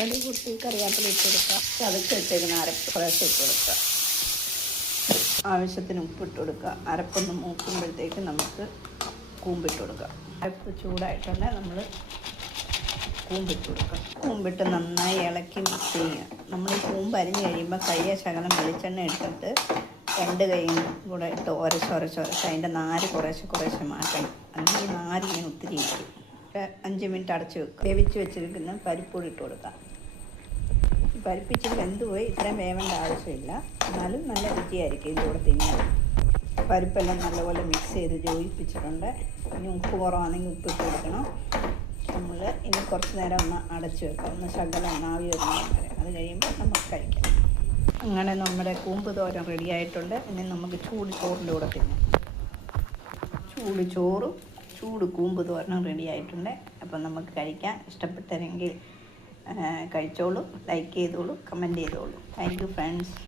കടി കൂട്ടി കറിവേപ്പില ഇട്ട് കൊടുക്കുക. ചതച്ച് വെച്ചേക്കുന്ന അരപ്പ് കുറേശ്ശെ ഇട്ട് കൊടുക്കുക. ആവശ്യത്തിന് ഉപ്പിട്ട് കൊടുക്കുക. അരപ്പൊന്ന് മൂക്കുമ്പോഴത്തേക്ക് നമുക്ക് കൂമ്പിട്ട് കൊടുക്കുക. അരപ്പ് ചൂടായിട്ടുണ്ടെങ്കിൽ നമ്മൾ കൂമ്പിട്ട് കൊടുക്കുക. കൂമ്പിട്ട് നന്നായി ഇളക്കി മിക്സ് ചെയ്യുക. നമ്മൾ ഈ കൂമ്പ് അരിഞ്ഞ് കഴിയുമ്പോൾ കയ്യെ ശകലം വെളിച്ചെണ്ണ എടുത്തിട്ട് രണ്ട് കൈയും കൂടെ ഇട്ട് ഉരച്ച് അതിൻ്റെ നാര് കുറേശ്ശെ മാറ്റണം. അല്ലെങ്കിൽ ഈ നാര് ഇങ്ങനെ ഒത്തിരി ഇരിക്കും. 5 മിനിറ്റ് അടച്ച് വെക്കുക. വേവിച്ച് വെച്ചിരിക്കുന്ന പരിപ്പൂടി ഇട്ട് കൊടുക്കാം. പരിപ്പിച്ചിട്ട് വെന്ത് പോയി ഇത്രയും വേവേണ്ട ആവശ്യമില്ല. എന്നാലും നല്ല രുചിയായിരിക്കും ഇതിലൂടെ തിന്നാൻ. പരിപ്പെല്ലാം നല്ലപോലെ മിക്സ് ചെയ്ത് യോജിപ്പിച്ചിട്ടുണ്ട്. ഇനി ഉപ്പ് കുറവാണെങ്കിൽ ഉപ്പിട്ട് കൊടുക്കണം. നമ്മൾ ഇനി കുറച്ച് നേരം ഒന്ന് അടച്ച് വെക്കാം. ഒന്ന് ശകലം ആവി വരുന്ന വരെ. അത് കഴിയുമ്പോൾ നമുക്ക് കഴിക്കാം. അങ്ങനെ നമ്മുടെ കൂമ്പ് തോരൻ റെഡിയായിട്ടുണ്ട്. ഇനി നമുക്ക് ചൂട് ചോറിൻ്റെ കൂടെ തിന്നാം. ചൂട് ചോറും ചൂട് കൂമ്പ് തോരനും റെഡിയായിട്ടുണ്ട്. അപ്പം നമുക്ക് കഴിക്കാം. ഇഷ്ടപ്പെട്ടെങ്കിൽ കഴിച്ചോളൂ, ലൈക്ക് ചെയ്തോളൂ, കമൻറ്റ് ചെയ്തോളൂ. Thank you friends.